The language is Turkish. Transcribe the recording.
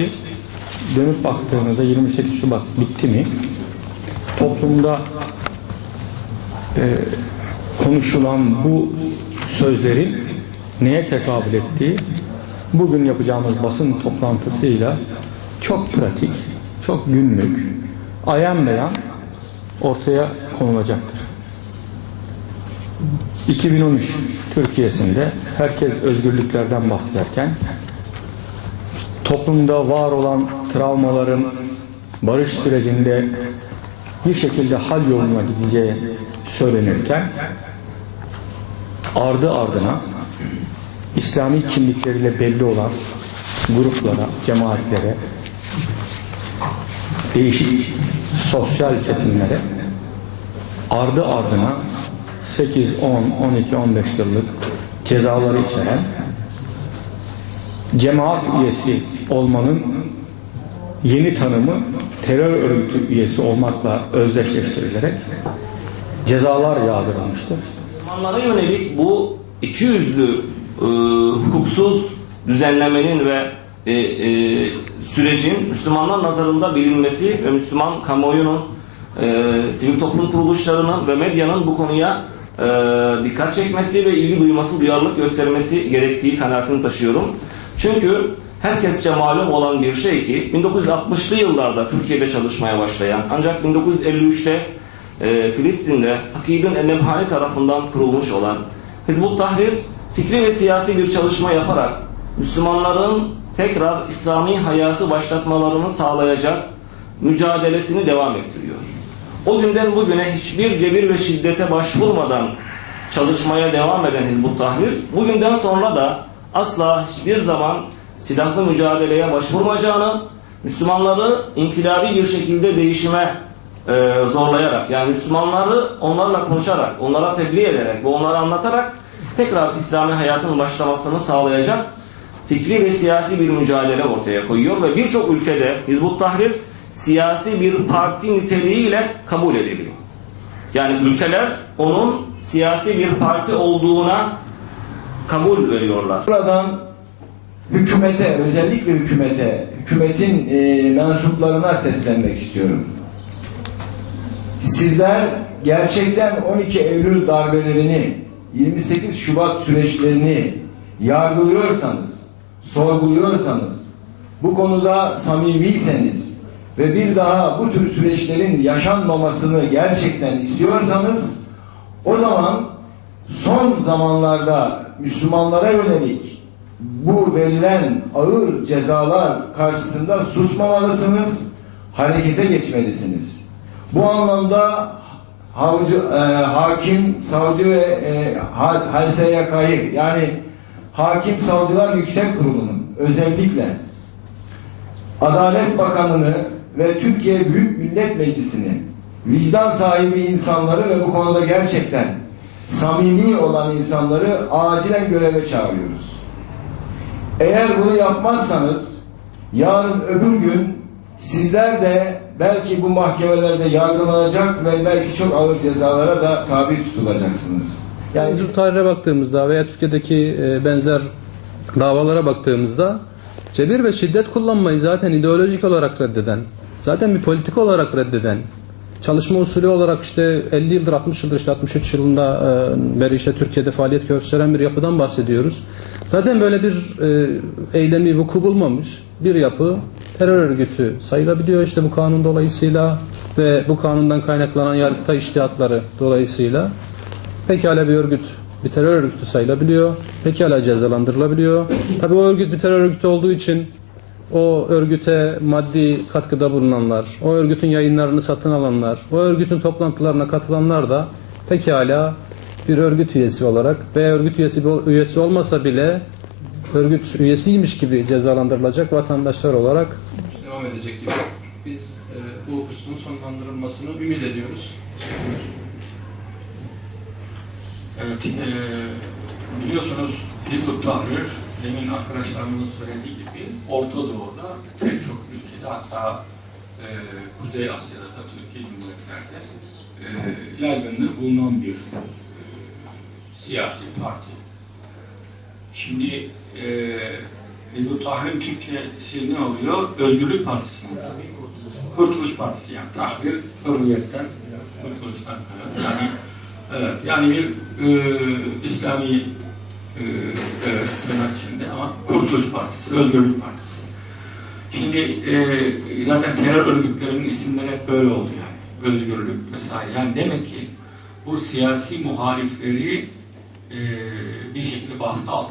süreci dönüp baktığınızda 28 Şubat bitti mi? Toplumda e, konuşulan bu sözlerin neye tekabül ettiği bugün yapacağımız basın toplantısıyla çok pratik, çok günlük, ayan beyan ortaya konulacaktır. 2013 Türkiye'sinde herkes özgürlüklerden bahsederken toplumda var olan travmaların barış sürecinde bir şekilde hal yoluna gideceği söylenirken ardı ardına İslami kimlikleriyle belli olan gruplara, cemaatlere, değişik sosyal kesimlere ardı ardına 8, 10, 12, 15 yıllık cezaları içeren cemaat üyesi olmanın yeni tanımı terör örgütü üyesi olmakla özdeşleştirilerek cezalar yağdırılmıştır. Müslümanlara yönelik bu iki yüzlü e, hukuksuz düzenlemenin ve e, e, sürecin Müslümanlar nazarında bilinmesi ve Müslüman kamuoyunun, e, sivil toplum kuruluşlarının ve medyanın bu konuya e, dikkat çekmesi ve ilgi duyması, duyarlılık göstermesi gerektiği kanaatini taşıyorum. Çünkü herkesçe malum olan bir şey ki 1960'lı yıllarda Türkiye'de çalışmaya başlayan ancak 1953'te e, Filistin'de Takib'in Ennemhani tarafından kurulmuş olan Hizbut Tahrir fikri ve siyasi bir çalışma yaparak Müslümanların tekrar İslami hayatı başlatmalarını sağlayacak mücadelesini devam ettiriyor. O günden bugüne hiçbir cebir ve şiddete başvurmadan çalışmaya devam eden Hizbut Tahrir bugünden sonra da asla hiçbir zaman silahlı mücadeleye başvurmayacağını, Müslümanları inkilabi bir şekilde değişime e, zorlayarak yani Müslümanları onlarla konuşarak, onlara tebliğ ederek ve onlara anlatarak tekrar İslami hayatın başlamasını sağlayacak fikri ve siyasi bir mücadele ortaya koyuyor ve birçok ülkede Hizbut Tahrir siyasi bir parti niteliğiyle kabul ediliyor. Yani ülkeler onun siyasi bir parti olduğuna kabul veriyorlar. Buradan hükümete, özellikle hükümete, hükümetin e, mensuplarına seslenmek istiyorum. Sizler gerçekten 12 Eylül darbelerini, 28 Şubat süreçlerini yargılıyorsanız, sorguluyorsanız, bu konuda samimiyseniz ve bir daha bu tür süreçlerin yaşanmamasını gerçekten istiyorsanız, o zaman son zamanlarda Müslümanlara yönelik bu verilen ağır cezalar karşısında susmamalısınız, harekete geçmelisiniz. Bu anlamda havcı, e, hakim, savcı ve e, HSYK'yı yani Hakim Savcılar Yüksek Kurulu'nun özellikle Adalet Bakanı'nı ve Türkiye Büyük Millet Meclisi'ni vicdan sahibi insanları ve bu konuda gerçekten samimi olan insanları acilen göreve çağırıyoruz. Eğer bunu yapmazsanız yarın öbür gün sizler de belki bu mahkemelerde yargılanacak ve belki çok ağır cezalara da tabi tutulacaksınız. Yani Hizbut Tahrir'e baktığımızda veya Türkiye'deki e, benzer davalara baktığımızda cebir ve şiddet kullanmayı zaten ideolojik olarak reddeden, zaten bir politik olarak reddeden, çalışma usulü olarak işte 50 yıldır 60 yıldır işte 63 yılında e, beri işte Türkiye'de faaliyet gösteren bir yapıdan bahsediyoruz. Zaten böyle bir e, eylemi vuku bulmamış bir yapı terör örgütü sayılabiliyor işte bu kanun dolayısıyla ve bu kanundan kaynaklanan yargıtay iştihatları dolayısıyla Pekala bir örgüt bir terör örgütü sayılabiliyor. Pekala cezalandırılabiliyor. Tabii o örgüt bir terör örgütü olduğu için o örgüte maddi katkıda bulunanlar, o örgütün yayınlarını satın alanlar, o örgütün toplantılarına katılanlar da pekala bir örgüt üyesi olarak veya örgüt üyesi, üyesi olmasa bile örgüt üyesiymiş gibi cezalandırılacak vatandaşlar olarak devam edecek gibi. Biz e, bu hususun sonlandırılmasını ümit ediyoruz. Evet, eee, biliyorsunuz Hizbut Tahrir, demin arkadaşlarımızın söylediği gibi Orta Doğu'da pek çok ülkede hatta eee, Kuzey Asya'da da Türkiye Cumhuriyetlerde eee yaygınlığı bulunan bir eee, siyasi parti. Şimdi eee, Hizbut Tahrir Türkçesi ne oluyor? Özgürlük Partisi. mi? Kurtuluş Partisi yani. Tahrir, hürriyetten, kurtuluştan. Evet, yani evet, yani bir e, İslami e, tırnak içinde ama Kurtuluş Partisi, Özgürlük Partisi. Şimdi e, zaten terör örgütlerinin isimleri hep böyle oldu yani. Özgürlük vesaire. Yani demek ki bu siyasi muhalifleri e, bir şekilde baskı altında